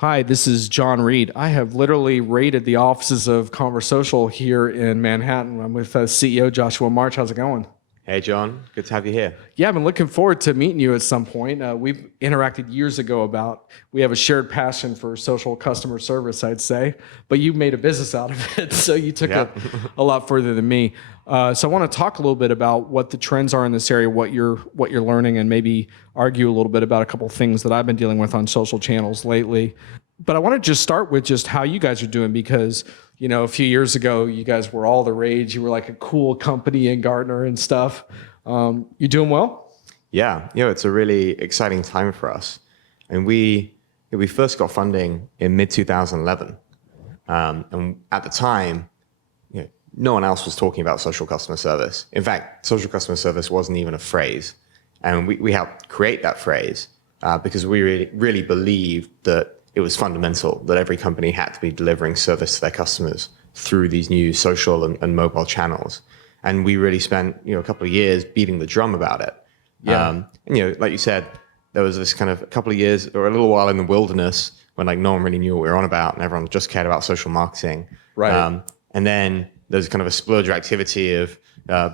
Hi, this is John Reed. I have literally raided the offices of Conversocial here in Manhattan. I'm with CEO Joshua March. How's it going? Hey, John. Good to have you here. Yeah, I've been looking forward to meeting you at some point. We've interacted years ago we have a shared passion for social customer service, I'd say, but you made a business out of it, so you took it a lot further than me. So I want to talk a little bit about what the trends are in this area, what you're learning, and maybe argue a little bit about a couple of things that I've been dealing with on social channels lately. But I want to just start with just how you guys are doing because, a few years ago, you guys were all the rage. You were like a cool company in Gartner and stuff. You doing well? Yeah, it's a really exciting time for us. And we first got funding in mid-2011. And at the time, no one else was talking about social customer service. In fact, social customer service wasn't even a phrase. And we helped create that phrase because we really believed that it was fundamental that every company had to be delivering service to their customers through these new social and mobile channels. And we really spent, a couple of years beating the drum about it. Yeah. And, like you said, there was this kind of a couple of years or a little while in the wilderness when no one really knew what we were on about and everyone just cared about social marketing. Right. And then there's kind of a splurge of activity of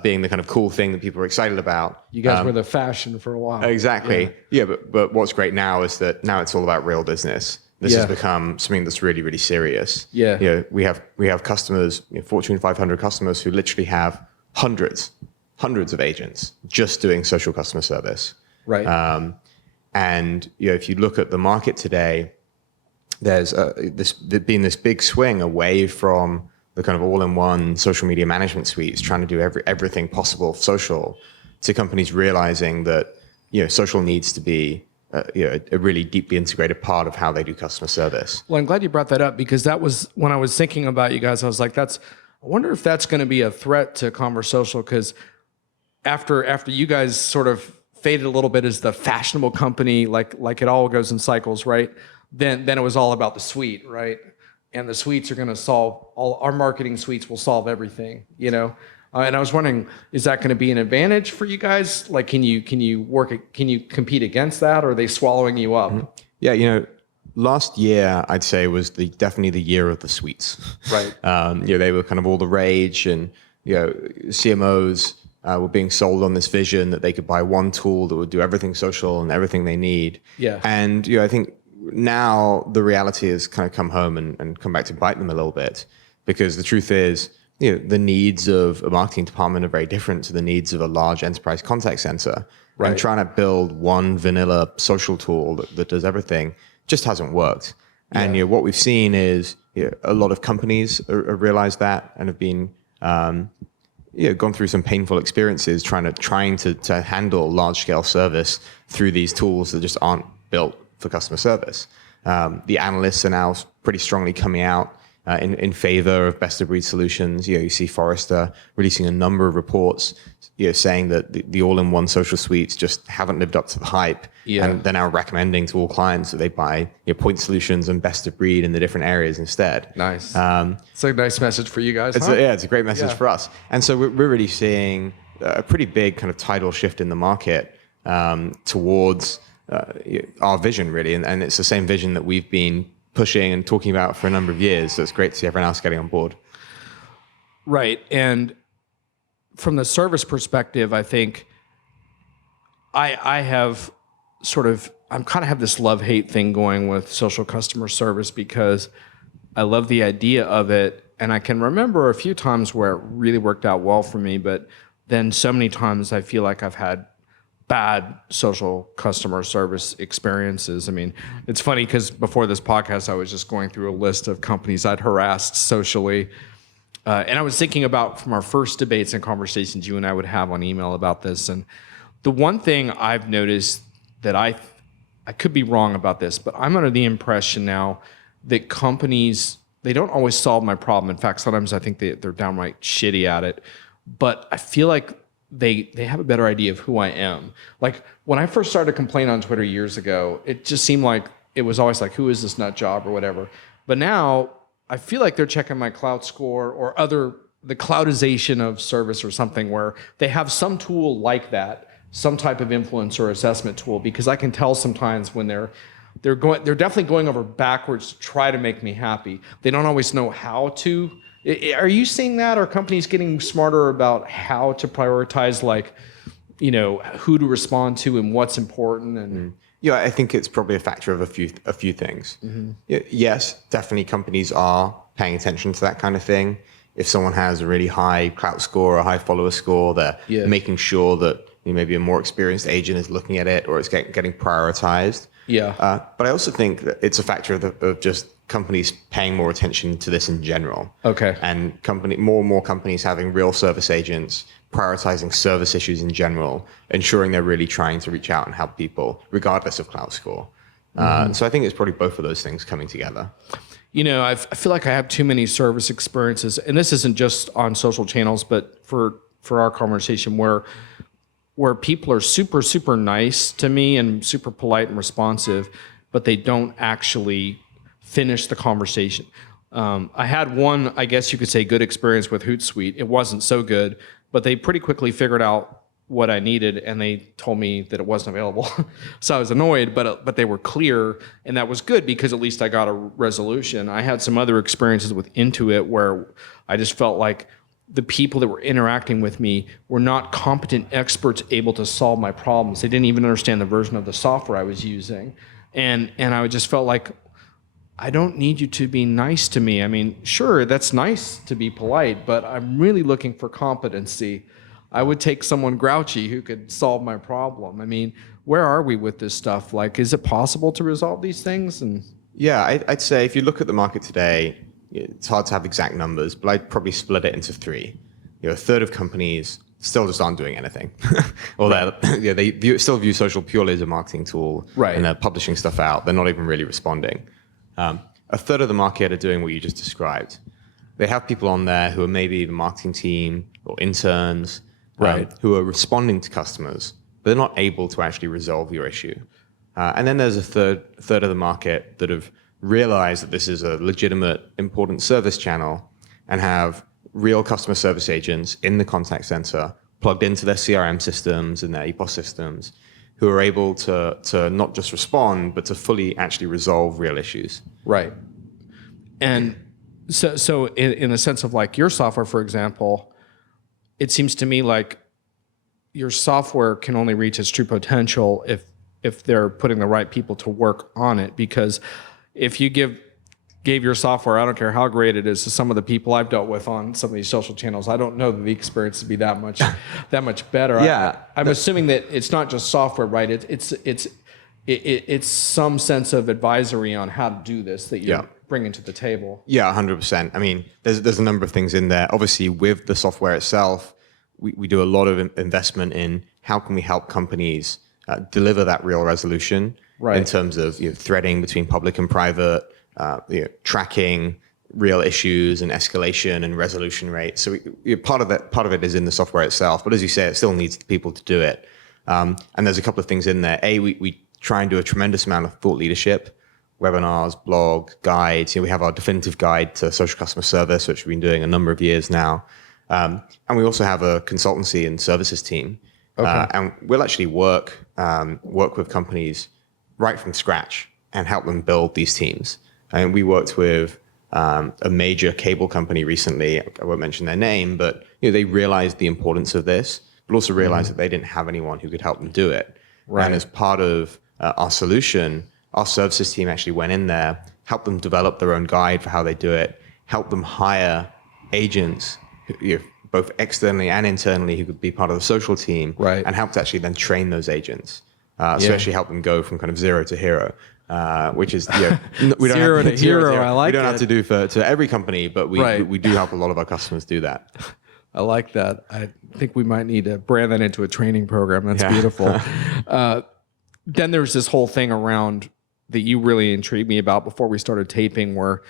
being the kind of cool thing that people are excited about. You guys were the fashion for a while. Exactly. Yeah, but what's great now is that now it's all about real business. This has become something that's really, really serious. Yeah. We have customers, Fortune 500 customers who literally have hundreds of agents just doing social customer service. Right. And if you look at the market today, there's been this big swing away from the kind of all-in-one social media management suites trying to do everything possible social to companies realizing that social needs to be a really deeply integrated part of how they do customer service. Well, I'm glad you brought that up because that was when I was thinking about you guys. I was like, I wonder if that's going to be a threat to Conversocial because after you guys sort of faded a little bit as the fashionable company, like it all goes in cycles, right? Then it was all about the suite, right? And the suites are going to solve all our marketing suites will solve everything, And I was wondering, is that going to be an advantage for you guys? Like, can you compete against that, or are they swallowing you up? Mm-hmm. Yeah, last year I'd say was definitely the year of the suites. Right. They were kind of all the rage, and CMOs were being sold on this vision that they could buy one tool that would do everything social and everything they need. Yeah. And I think now the reality has kind of come home and come back to bite them a little bit, because the truth is, the needs of a marketing department are very different to the needs of a large enterprise contact center. Right. And trying to build one vanilla social tool that does everything just hasn't worked. Yeah. And what we've seen is a lot of companies have realized that and have been gone through some painful experiences trying to handle large scale service through these tools that just aren't built for customer service. The analysts are now pretty strongly coming out in favor of best of breed solutions. You see Forrester releasing a number of reports, saying that the all-in-one social suites just haven't lived up to the hype. Yeah. And they're now recommending to all clients that they buy point solutions and best of breed in the different areas instead. Nice. It's a nice message for you guys. It's a great message for us. And so we're really seeing a pretty big kind of tidal shift in the market towards our vision, really. And it's the same vision that we've been pushing and talking about for a number of years. So it's great to see everyone else getting on board. Right. And from the service perspective, I think I'm kind of have this love-hate thing going with social customer service because I love the idea of it. And I can remember a few times where it really worked out well for me, but then so many times I feel like I've had bad social customer service experiences. I mean, it's funny because before this podcast, I was just going through a list of companies I'd harassed socially. And I was thinking about from our first debates and conversations you and I would have on email about this. And the one thing I've noticed that I could be wrong about this, but I'm under the impression now that companies, they don't always solve my problem. In fact, sometimes I think they're downright shitty at it. But I feel like they have a better idea of who I am. Like when I first started to complain on Twitter years ago, it just seemed like it was always like, who is this nut job or whatever. But now I feel like they're checking my cloud score or the cloudization of service or something where they have some tool like that, some type of influence or assessment tool, because I can tell sometimes when they're they're definitely going over backwards to try to make me happy. They don't always know how to. Are you seeing that? Are companies getting smarter about how to prioritize, like, who to respond to and what's important? And Yeah, I think it's probably a factor of a few things. Yes, definitely companies are paying attention to that kind of thing. If someone has a really high clout score or a high follower score, they're making sure that maybe a more experienced agent is looking at it or it's getting prioritized. Yeah. But I also think that it's a factor of just companies paying more attention to this in general. Okay. And more and more companies having real service agents, prioritizing service issues in general, ensuring they're really trying to reach out and help people regardless of clout score. So I think it's probably both of those things coming together. I feel like I have too many service experiences, and this isn't just on social channels, but for our conversation where people are super, super nice to me and super polite and responsive, but they don't actually finish the conversation. I had one, I guess you could say, good experience with Hootsuite. It wasn't so good, but they pretty quickly figured out what I needed, and they told me that it wasn't available. So I was annoyed, but they were clear, and that was good because at least I got a resolution. I had some other experiences with Intuit where I just felt like the people that were interacting with me were not competent experts able to solve my problems. They didn't even understand the version of the software I was using. And I just felt like, I don't need you to be nice to me. I mean, sure, that's nice to be polite, but I'm really looking for competency. I would take someone grouchy who could solve my problem. I mean, where are we with this stuff? Like, is it possible to resolve these things? And yeah, I'd say if you look at the market today, it's hard to have exact numbers, but I'd probably split it into three. A third of companies still just aren't doing anything. Or they still view social purely as a marketing tool, right, and they're publishing stuff out. They're not even really responding. A third of the market are doing what you just described. They have people on there who are maybe the marketing team or interns, right, who are responding to customers, but they're not able to actually resolve your issue. And then there's a third of the market that have realized that this is a legitimate, important service channel and have real customer service agents in the contact center plugged into their CRM systems and their EPOS systems who are able to not just respond, but to fully actually resolve real issues. Right. And so in the sense of like your software, for example, it seems to me like your software can only reach its true potential if they're putting the right people to work on it. Because if you gave your software, I don't care how great it is, to some of the people I've dealt with on some of these social channels, I don't know that the experience would be that much better. Yeah, I'm assuming that it's not just software, right? It's some sense of advisory on how to do this that you're bringing to the table. Yeah, 100%. I mean, there's a number of things in there. Obviously, with the software itself, we do a lot of investment in how can we help companies deliver that real resolution, right, in terms of threading between public and private, tracking real issues and escalation and resolution rates. So part of it is in the software itself, but as you say, it still needs people to do it. And there's a couple of things in there. We try and do a tremendous amount of thought leadership, webinars, blog, guides. We have our definitive guide to social customer service, which we've been doing a number of years now. And we also have a consultancy and services team. Okay. And we'll actually work with companies right from scratch and help them build these teams. And we worked with a major cable company recently. I won't mention their name, but they realized the importance of this, but also realized that they didn't have anyone who could help them do it. Right. And as part of our solution, our services team actually went in there, helped them develop their own guide for how they do it, helped them hire agents, both externally and internally, who could be part of the social team, right, and helped actually then train those agents. So actually help them go from kind of zero to hero, which is we don't zero have to hero. I like we don't it. have to do to every company, but we do help a lot of our customers do that. I like that. I think we might need to brand that into a training program. That's beautiful. Then there's this whole thing around that you really intrigued me about before we started taping, where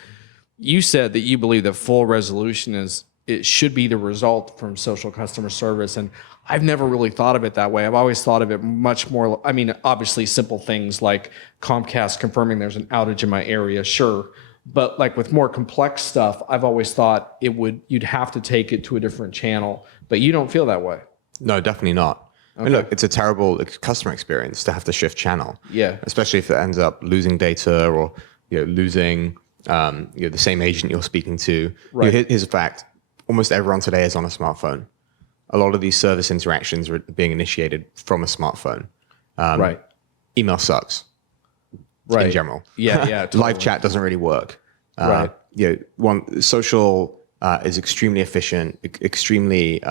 you said that you believe that full resolution it should be the result from social customer service. And I've never really thought of it that way. I've always thought of it much more, I mean, obviously simple things like Comcast confirming there's an outage in my area, sure. But like with more complex stuff, I've always thought you'd have to take it to a different channel, but you don't feel that way. No, definitely not. I mean, look, it's a terrible customer experience to have to shift channel. Yeah. Especially if it ends up losing data or losing the same agent you're speaking to. Right. Here's a fact: almost everyone today is on a smartphone. A lot of these service interactions are being initiated from a smartphone. Right. Email sucks. Right. In general. Yeah. Totally. Live chat doesn't really work. Right. Social is extremely efficient, extremely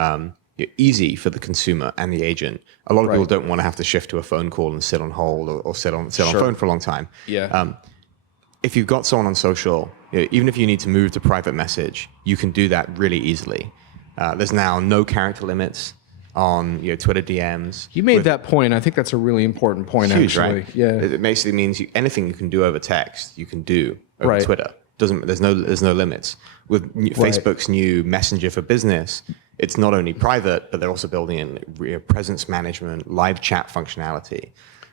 easy for the consumer and the agent. A lot of people don't want to have to shift to a phone call and sit on hold or sit on phone for a long time. Yeah. If you've got someone on social, even if you need to move to private message, you can do that really easily. There's now no character limits on Twitter DMs. You made that point. I think that's a really important point, huge, actually. right? Yeah. It basically means anything you can do over text, you can do over Twitter. There's no limits. With Facebook's new Messenger for Business, it's not only private, but they're also building in presence management, live chat functionality.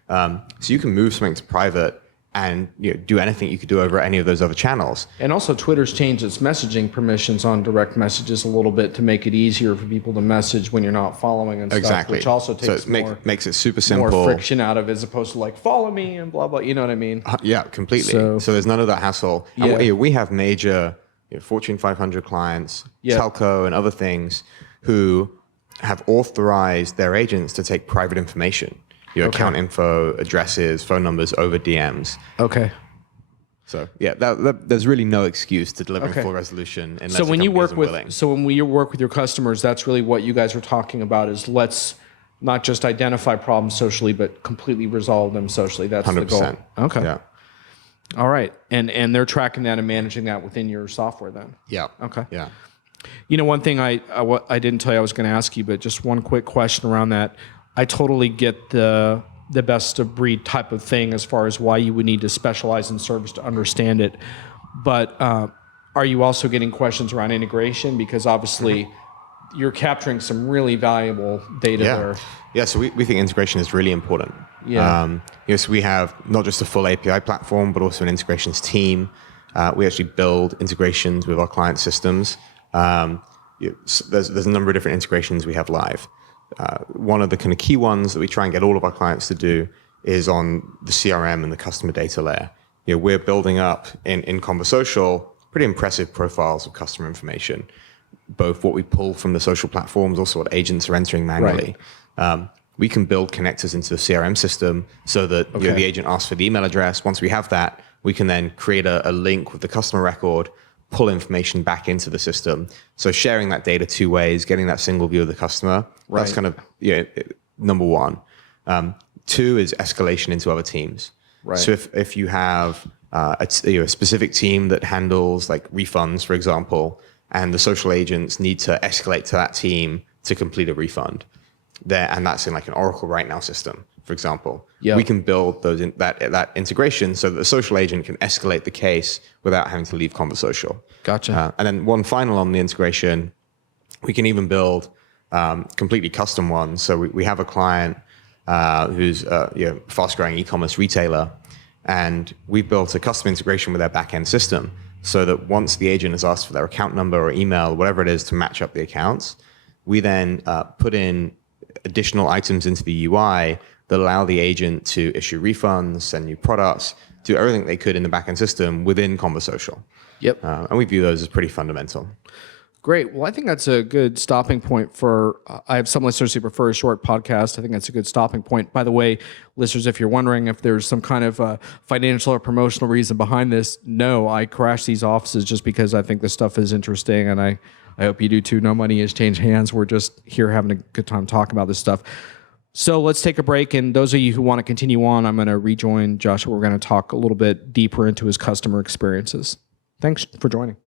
So you can move something to private and do anything you could do over any of those other channels. And also Twitter's changed its messaging permissions on direct messages a little bit to make it easier for people to message when you're not following and stuff, which also takes makes it super simple. More friction out of it as opposed to like, follow me and blah, blah, you know what I mean? Yeah, completely. So there's none of that hassle. Yeah. And we have major Fortune 500 clients, telco and other things who have authorized their agents to take private information. Account info, addresses, phone numbers over DMs. Okay. So there's really no excuse to delivering full resolution unless so when you work with willing. So when you work with your customers, that's really what you guys are talking about is let's not just identify problems socially, but completely resolve them socially. That's 100%. The goal. Okay. Yeah. All right. And they're tracking that and managing that within your software then. Yeah. Okay. Yeah. One thing I didn't tell you I was going to ask you, but just one quick question around that. I totally get the best of breed type of thing as far as why you would need to specialize in service to understand it. But are you also getting questions around integration? Because obviously you're capturing some really valuable data there. Yeah, so we think integration is really important. Yeah. So we have not just a full API platform, but also an integrations team. We actually build integrations with our client systems. There's a number of different integrations we have live. One of the kind of key ones that we try and get all of our clients to do is on the CRM and the customer data layer. We're building up in Conversocial pretty impressive profiles of customer information, both what we pull from the social platforms, also what agents are entering manually. We can build connectors into the CRM system so that the agent asks for the email address. Once we have that, we can then create a link with the customer record, pull information back into the system. So sharing that data two ways, getting that single view of the customer, that's kind of number one. Two is escalation into other teams. Right. So if you have a specific team that handles like refunds, for example, and the social agents need to escalate to that team to complete a refund, and that's in like an Oracle Right Now system, for example. We can build that integration so that the social agent can escalate the case without having to leave Conversocial. Gotcha. And then one final on the integration, we can even build completely custom ones. So we have a client who's a fast-growing e-commerce retailer, and we built a custom integration with their back-end system so that once the agent has asked for their account number or email, whatever it is to match up the accounts, we then put in additional items into the UI that allow the agent to issue refunds, send new products, do everything they could in the backend system within Conversocial. Yep. And we view those as pretty fundamental. Great. Well, I think that's a good stopping point for, I have some listeners who prefer a short podcast. I think that's a good stopping point. By the way, listeners, if you're wondering if there's some kind of financial or promotional reason behind this, no, I crash these offices just because I think this stuff is interesting, and I hope you do too. No money has changed hands. We're just here having a good time talking about this stuff. So let's take a break. And those of you who want to continue on, I'm going to rejoin Joshua. We're going to talk a little bit deeper into his customer experiences. Thanks for joining.